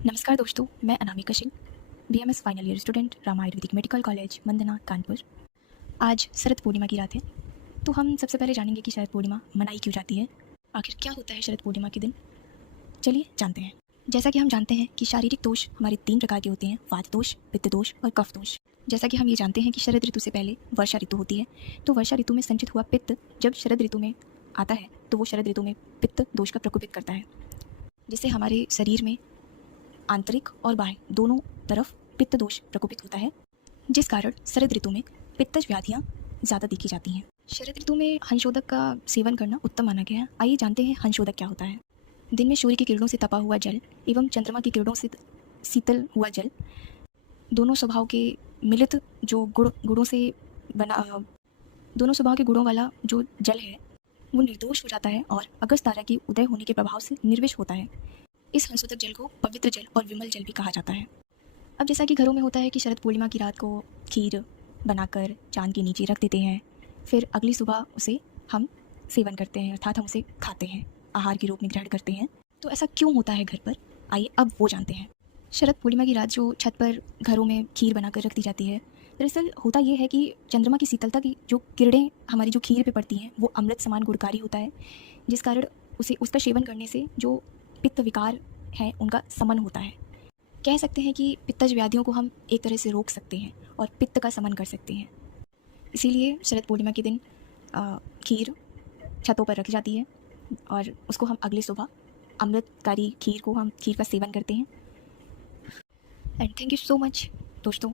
नमस्कार दोस्तों, मैं Anamika Singh, BMS final year student, Rama Ayurvedic medical college, Mandhana, Kanpur. आज शरद पूर्णिमा की रात है, तो हम सबसे पहले जानेंगे कि शरद पूर्णिमा मनाई क्यों जाती है। आखिर क्या होता है शरद पूर्णिमा के दिन, चलिए जानते हैं। जैसा कि हम जानते हैं कि शारीरिक दोष हमारे 3 प्रकार के होते हैं: वात दोष, पित्त दोष और कफ दोष। जैसा कि हम ये जानते हैं कि शरद ऋतु से पहले वर्षा ऋतु होती है, तो वर्षा ऋतु में संचित हुआ पित्त जब शरद ऋतु में आता है तो वो शरद ऋतु में पित्त दोष का प्रकोपित करता है, जिससे हमारे शरीर में आंतरिक और बाह्य दोनों तरफ पित्त दोष प्रकोपित होता है, जिस कारण शरद ऋतु में पित्तज व्याधियाँ ज़्यादा देखी जाती हैं। शरद ऋतु में हंसोदक का सेवन करना उत्तम माना गया है। आइए जानते हैं हंसोदक क्या होता है। दिन में सूर्य की किरणों से तपा हुआ जल एवं चंद्रमा की किरणों से शीतल हुआ जल, दोनों स्वभाव के मिलित जो गुणों से बना दोनों स्वभाव के गुणों वाला जो जल है वो निर्दोष हो जाता है और अगस्त तारा के उदय होने के प्रभाव से निर्विष होता है। इस हंसोदक जल को पवित्र जल और विमल जल भी कहा जाता है। अब जैसा कि घरों में होता है कि शरद पूर्णिमा की रात को खीर बनाकर चांद के नीचे रख देते हैं, फिर अगली सुबह उसे हम सेवन करते हैं, अर्थात हम उसे खाते हैं, आहार के रूप में ग्रहण करते हैं। तो ऐसा क्यों होता है घर पर, आइए अब वो जानते हैं। शरद पूर्णिमा की रात जो छत पर घरों में खीर बनाकर रख दी जाती है, दरअसल होता ये है कि चंद्रमा की शीतलता की जो किरणें हमारी जो खीर पे पड़ती हैं वो अमृत समान गुणकारी होता है, जिस कारण उसका सेवन करने से जो पित्त विकार हैं उनका समन होता है। कह सकते हैं कि पित्तज व्याधियों को हम एक तरह से रोक सकते हैं और पित्त का समन कर सकते हैं। इसीलिए शरद पूर्णिमा के दिन खीर छतों पर रखी जाती है और उसको हम अगली सुबह अमृतकारी खीर का सेवन करते हैं। And thank you so much दोस्तों।